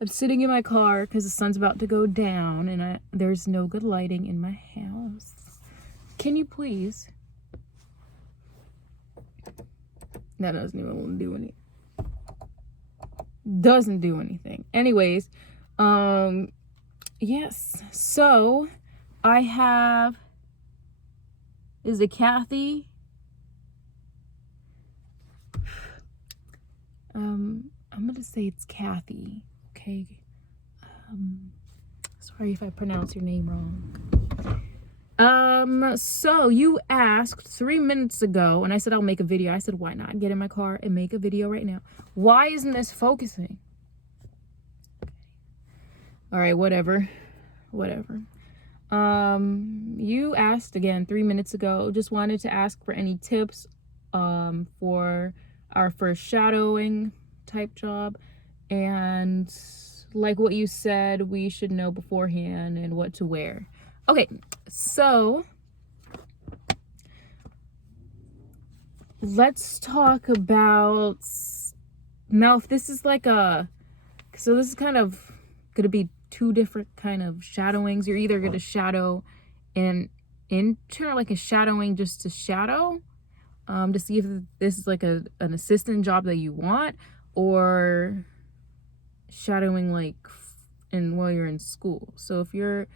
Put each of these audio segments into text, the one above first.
I'm sitting in my car because the sun's about to go down and there's no good lighting in my house. Can you please? That doesn't even do anything. Doesn't do anything. Anyways, yes. So I have, is it Kathy? I'm gonna say it's Kathy. Okay. Sorry if I pronounce your name wrong. So you asked 3 minutes ago, and I said I'll make a video. I said, why not get in my car and make a video right now? Why isn't this focusing? Okay. All right, whatever. You asked again 3 minutes ago. Just wanted to ask for any tips, for our first shadowing type job, and like what you said, we should know beforehand and what to wear. Okay, so let's talk about, now if this is like so this is kind of gonna be two different kind of shadowings. You're either gonna shadow an intern, like a shadowing just to shadow, to see if this is like an assistant job that you want, or shadowing like while you're in school. So if you're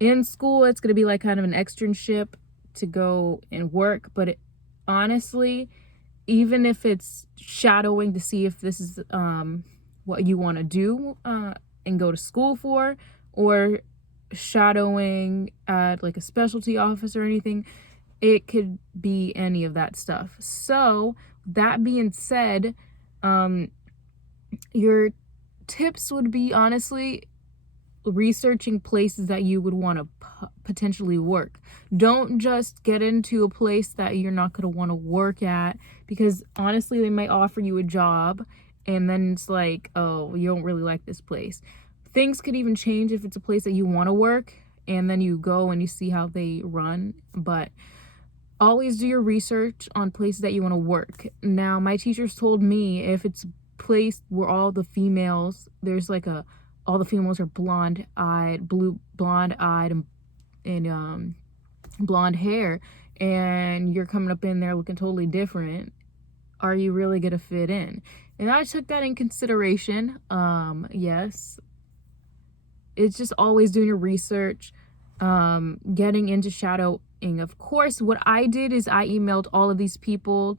in school, it's going to be like kind of an externship to go and work. But honestly, even if it's shadowing to see if this is what you want to do and go to school for, or shadowing at like a specialty office or anything, it could be any of that stuff. So that being said, your tips would be honestly researching places that you would want to potentially work. Don't just get into a place that you're not going to want to work at, because honestly they might offer you a job and then it's like, oh, you don't really like this place. Things could even change if it's a place that you want to work and then you go and you see how they run. But always do your research on places that you want to work. Now, my teachers told me if it's a place where all the females, there's like all the females are blonde-eyed and blonde hair, and you're coming up in there looking totally different, are you really gonna fit in? And I took that in consideration. Yes, it's just always doing your research, getting into shadowing. Of course, what I did is I emailed all of these people,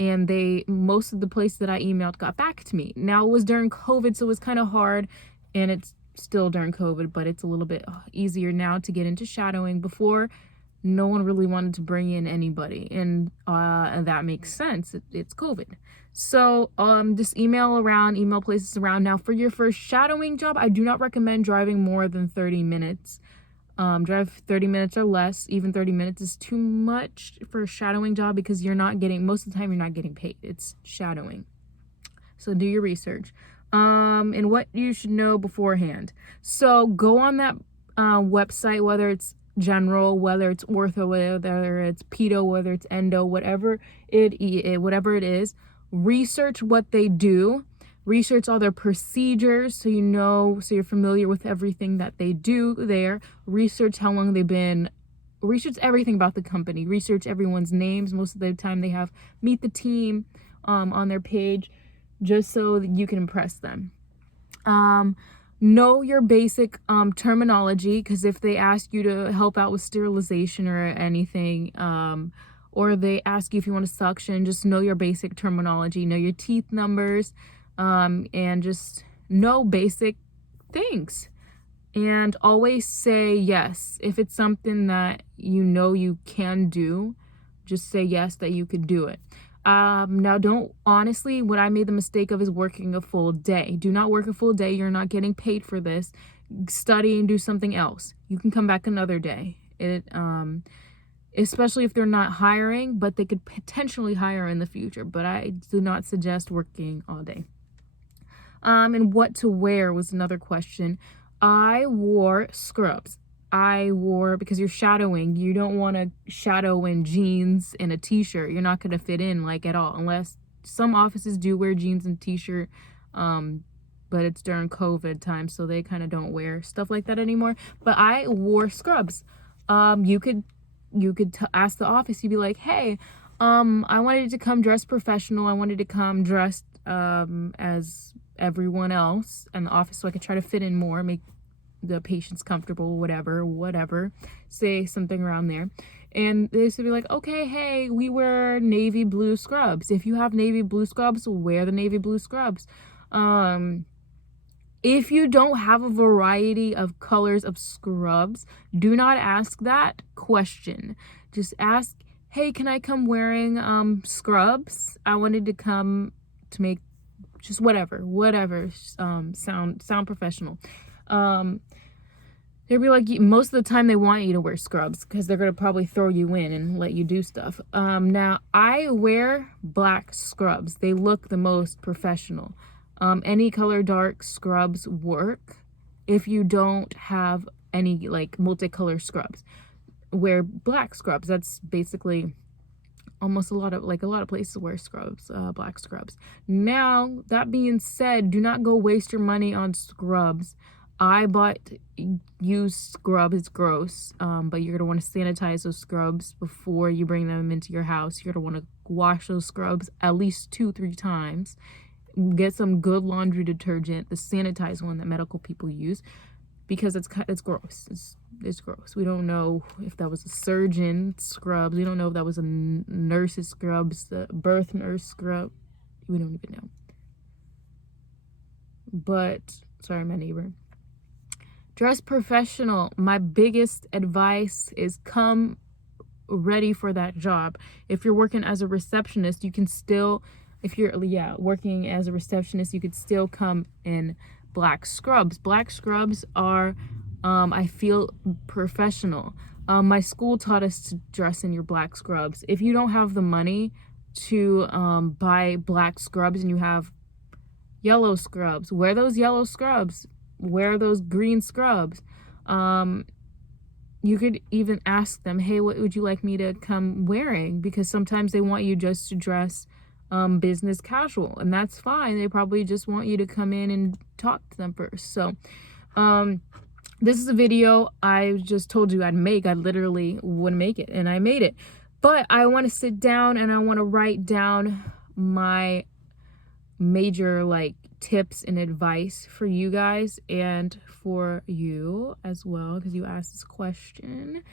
and most of the places that I emailed got back to me. Now, it was during COVID, so it was kind of hard, and it's still during COVID, but it's a little bit easier now to get into shadowing. Before, no one really wanted to bring in anybody, and that makes sense. It's COVID. So just email places around. Now, for your first shadowing job, I do not recommend driving more than 30 minutes. Drive 30 minutes or less. Even 30 minutes is too much for a shadowing job, because most of the time you're not getting paid. It's shadowing. So do your research. And what you should know beforehand. So go on that website, whether it's general, whether it's ortho, whether it's pedo, whether it's endo, whatever it is. Research what they do. Research all their procedures, so you're familiar with everything that they do there. Research how long they've been. Research everything about the company. Research everyone's names. Most of the time they have meet the team on their page, just so that you can impress them. Know your basic terminology, because if they ask you to help out with sterilization or anything, or they ask you if you want to suction, just know your basic terminology. Know your teeth numbers. And just know basic things, and always say yes. If it's something that you can do, just say yes that you could do it. Now, what I made the mistake of is working a full day. Do not work a full day. You're not getting paid for this. Study and do something else. You can come back another day. Especially if they're not hiring, but they could potentially hire in the future. But I do not suggest working all day. And what to wear was another question. I wore scrubs. Because you're shadowing, you don't want to shadow in jeans and a t-shirt. You're not going to fit in like at all, unless some offices do wear jeans and t-shirt but it's during COVID time, so they kind of don't wear stuff like that anymore. But I wore scrubs. You could ask the office. You'd be like, hey, I wanted to come dressed professional. I wanted to come dressed as everyone else in the office, so I could try to fit in more, make the patients comfortable, whatever. Say something around there. And they should be like, okay, hey, we wear navy blue scrubs. If you have navy blue scrubs, wear the navy blue scrubs. If you don't have a variety of colors of scrubs, do not ask that question. Just ask, hey, can I come wearing scrubs? I wanted to come to make just whatever, sound professional. They'll be like, most of the time they want you to wear scrubs because they're going to probably throw you in and let you do stuff. Now, I wear black scrubs. They look the most professional. Any color dark scrubs work. If you don't have any like multicolor scrubs, wear black scrubs. That's basically almost a lot of places wear scrubs, black scrubs. Now, that being said, do not go waste your money on scrubs. I bought used scrub. It's gross, but you're going to want to sanitize those scrubs before you bring them into your house. You're going to want to wash those scrubs at least 2-3 times. Get some good laundry detergent, the sanitized one that medical people use, because it's gross. It's gross. We don't know if that was a surgeon scrubs. We don't know if that was a nurse's scrubs, the birth nurse scrub. We don't even know. But, sorry, my neighbor. Dress professional. My biggest advice is come ready for that job. If you're working as a receptionist, you can still, working as a receptionist, you could still come in black scrubs. Black scrubs are, I feel, professional. My school taught us to dress in your black scrubs. If you don't have the money to buy black scrubs and you have yellow scrubs, wear those yellow scrubs. Wear those green scrubs. You could even ask them, hey, what would you like me to come wearing? Because sometimes they want you just to dress business casual, and that's fine. They probably just want you to come in and talk to them first. So this is a video I just told you I'd make. I literally wouldn't make it, and I made it. But I want to sit down and I want to write down my major tips and advice for you guys and for you as well, because you asked this question,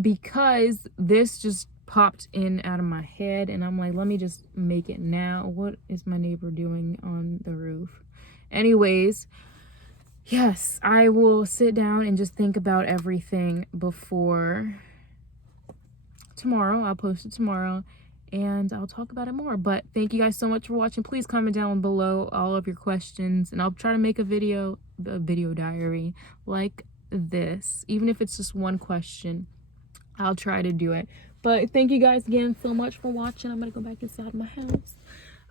because this just popped in out of my head and I'm like, let me just make it now. What is my neighbor doing on the roof? Anyways, yes, I will sit down and just think about everything before tomorrow. I'll post it tomorrow and I'll talk about it more. But thank you guys so much for watching. Please comment down below all of your questions, and I'll try to make a video diary like this. Even if it's just one question, I'll try to do it. But thank you guys again so much for watching. I'm gonna go back inside my house.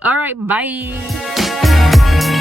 All right, bye.